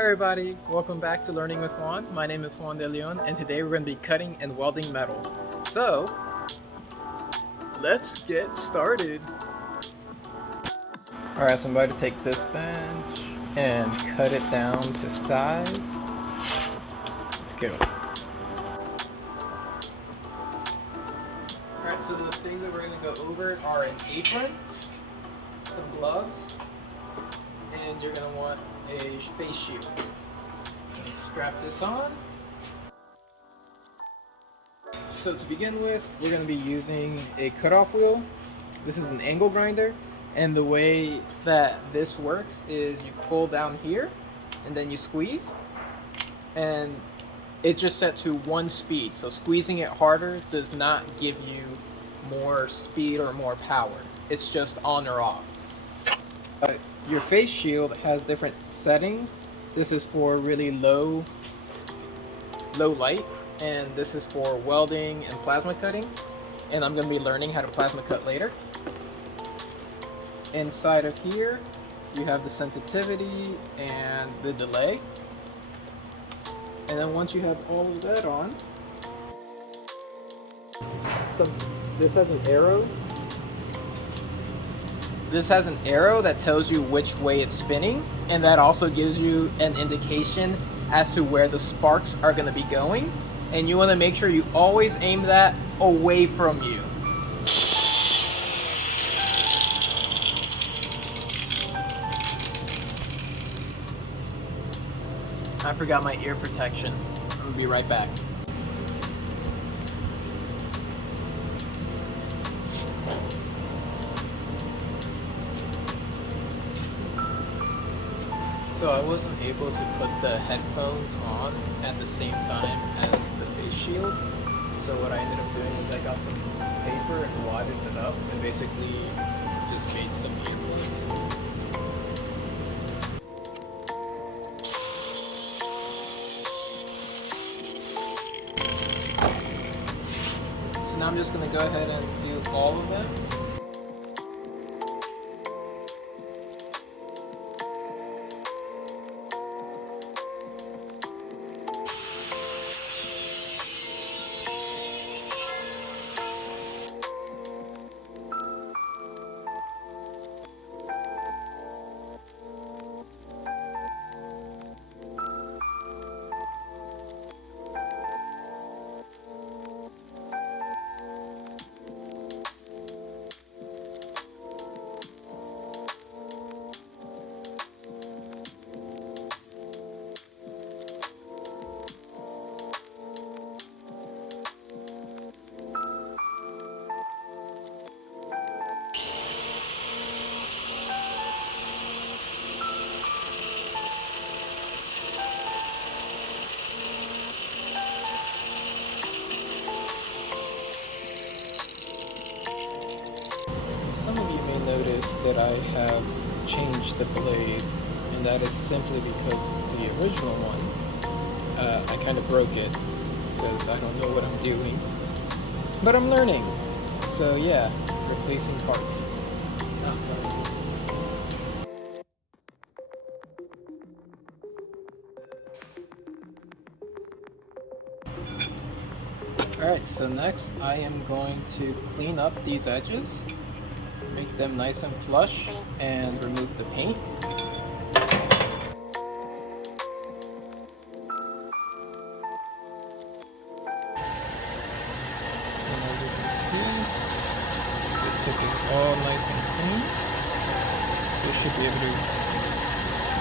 everybody, welcome back to Learning with Juan. My name is Juan De Leon, and today we're going to be cutting and welding metal. So, let's get started. Alright, so I'm about to take this bench and cut it down to size. Let's go. Alright, so the things that we're going to go over are an apron, some gloves, and you're going to want a face shield. Let's strap this on. So to begin with, we're going to be using a cutoff wheel. This is an angle grinder, and the way that this works is you pull down here and then you squeeze, and it's just set to one speed. So squeezing it harder does not give you more speed or more power. It's just on or off. Your face shield has different settings. This is for really low light, and this is for welding and plasma cutting, and I'm going to be learning how to plasma cut later. Inside of here you have the sensitivity and the delay, and then once you have all of that on, this has an arrow. This has an arrow that tells you which way it's spinning, and that also gives you an indication as to where the sparks are going to be going, and you want to make sure you always aim that away from you. I forgot my ear protection. I'm going to be right back. So I wasn't able to put the headphones on at the same time as the face shield. So what I ended up doing is I got some paper and wadded it up and basically just made some earbuds. So now I'm just going to go ahead and do all of them. Some of you may notice that I have changed the blade, and that is simply because the original one, I kind of broke it because I don't know what I'm doing, but I'm learning. So yeah, replacing parts. Alright, so next I am going to clean up these edges, make them nice and flush, and remove the paint. And as you can see, it's looking all nice and clean. So should be able to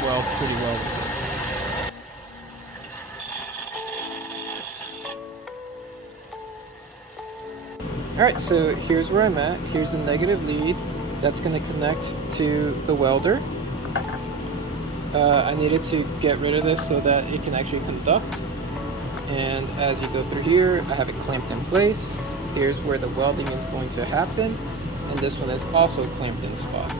weld pretty well with it. Alright, so here's where I'm at. Here's the negative lead that's going to connect to the welder. I needed to get rid of this so that it can actually conduct. And as you go through here, I have it clamped in place. Here's where the welding is going to happen. And this one is also clamped in spot.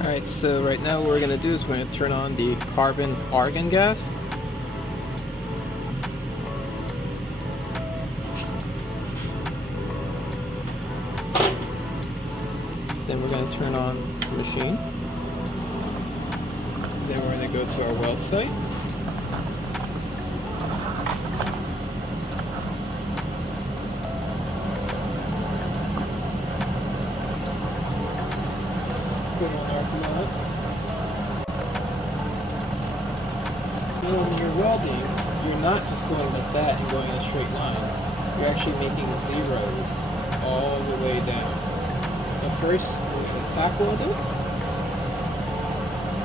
Alright, so right now what we're going to do is we're going to turn on the carbon argon gas. Then we're going to turn on the machine. Then we're go to our weld site. Put on our gloves. When you're welding, you're not just going like that and going in a straight line. You're actually making zeros all the way down. But first, we're going to tack weld it.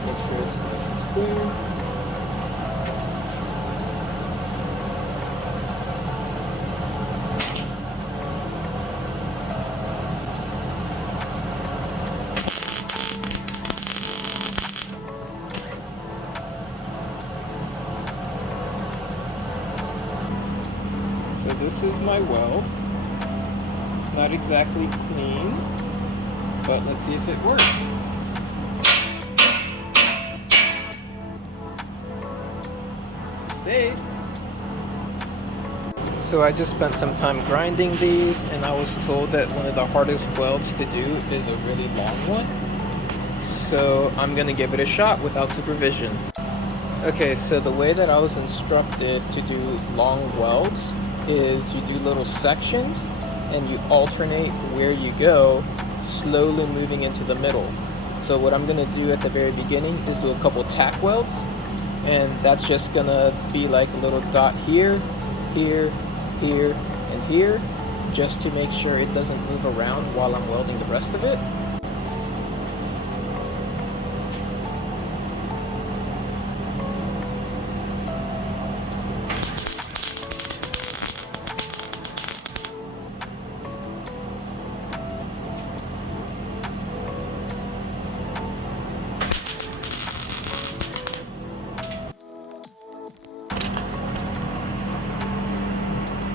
Make sure it's nice and square. So this is my weld. It's not exactly clean, but let's see if it works. It stayed. So I just spent some time grinding these, and I was told that one of the hardest welds to do is a really long one. So I'm gonna give it a shot without supervision. Okay, so the way that I was instructed to do long welds is you do little sections and you alternate where you go, slowly moving into the middle. So what I'm gonna do at the very beginning is do a couple tack welds, and that's just gonna be like a little dot here, here, here, and here, just to make sure it doesn't move around while I'm welding the rest of it.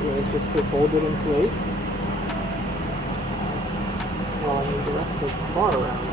It's just to hold it in place while I move the rest of the bar around.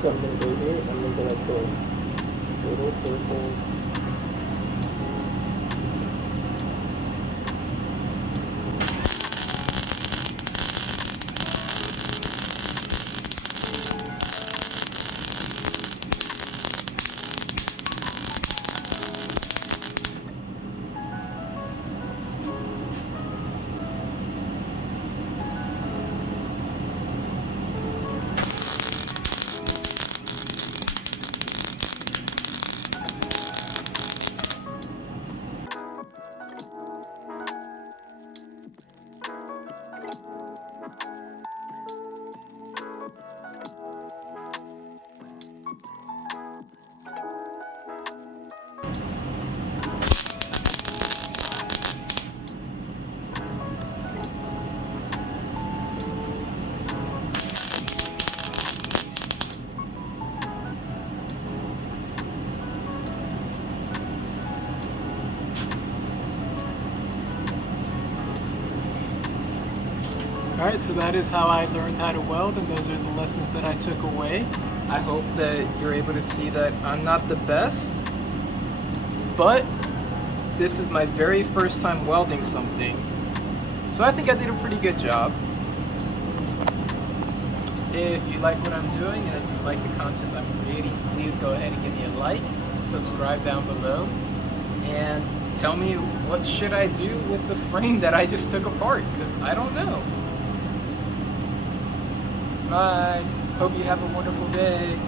So I'm going to go here, I'm going to like those little circles. Alright, so that is how I learned how to weld, and those are the lessons that I took away. I hope that you're able to see that I'm not the best, but this is my very first time welding something, so I think I did a pretty good job. If you like what I'm doing, and if you like the content I'm creating, please go ahead and give me a like, subscribe down below, and tell me what should I do with the frame that I just took apart, because I don't know. Bye. Hope you have a wonderful day.